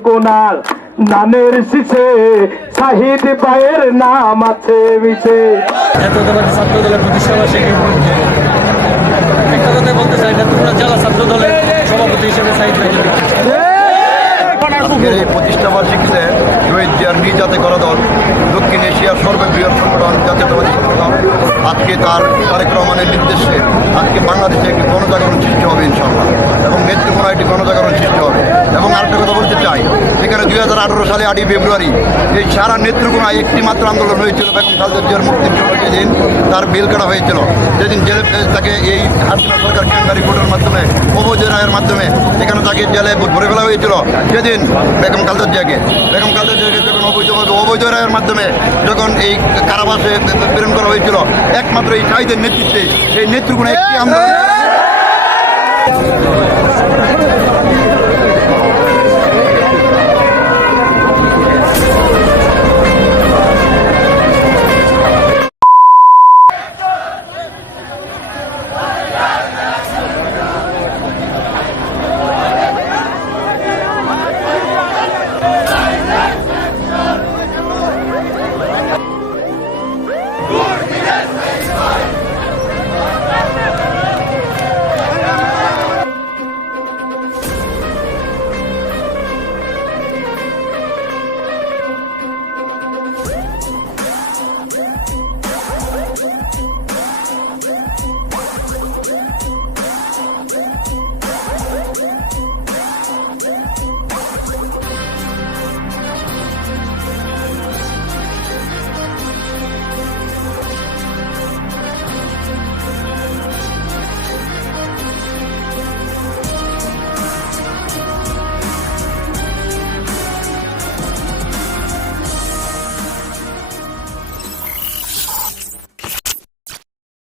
নেত্রকোনার নানের শীষে শাহিদ ভাইয়ের নাম আছে মিশে। জাতীয়তাবাদী ছাত্র দলের প্রতিষ্ঠাবার্ষিকী উপলক্ষে একটা কথা বলতে চাই, নেত্রকোনা জেলা ছাত্র দলের সভাপতি হিসেবে সাইদ ভাই আজকের এই প্রতিষ্ঠাবার্ষিকীতে শহীদ জিয়ার নির্যাতে করা দল দক্ষিণ এশিয়ার সর্ববৃহৎ সংগঠন জাতীয়তাবাদী ছাত্র দল আজকে তারেক রহমানের নির্দেশে আজকে বাংলাদেশে একটি গণজাগরণ সৃষ্টি হবে ইনশাআল্লাহ, এবং নেত্রকোনায় একটি গণজাগরণ সৃষ্টি হবে। এবং আরেকটা কথা বলতে চাই, এখানে 2018 সালে 8ই ফেব্রুয়ারি এই সারা নেত্রকোনায় একটি মাত্র আন্দোলন হয়েছিল বেগম খালেদা জিয়ার মুক্তির জন্য। যেদিন তার বেল কাটা হয়েছিল, যেদিন জেলে তাকে এই হাসিনা সরকার কেন্দ্রীয় ভোটের মাধ্যমে অবৈধ রায়ের মাধ্যমে এখানে তাকে জেলে ভরে ফেলা হয়েছিল। যেদিন বেগম খালেদা জিয়াকে যখন অবৈধ রায়ের মাধ্যমে যখন এই কারাবাসে প্রেরণ করা হয়েছিল, একমাত্র এই শাহিদের নেতৃত্বে এই নেত্রকোনায় একটি আন্দোলন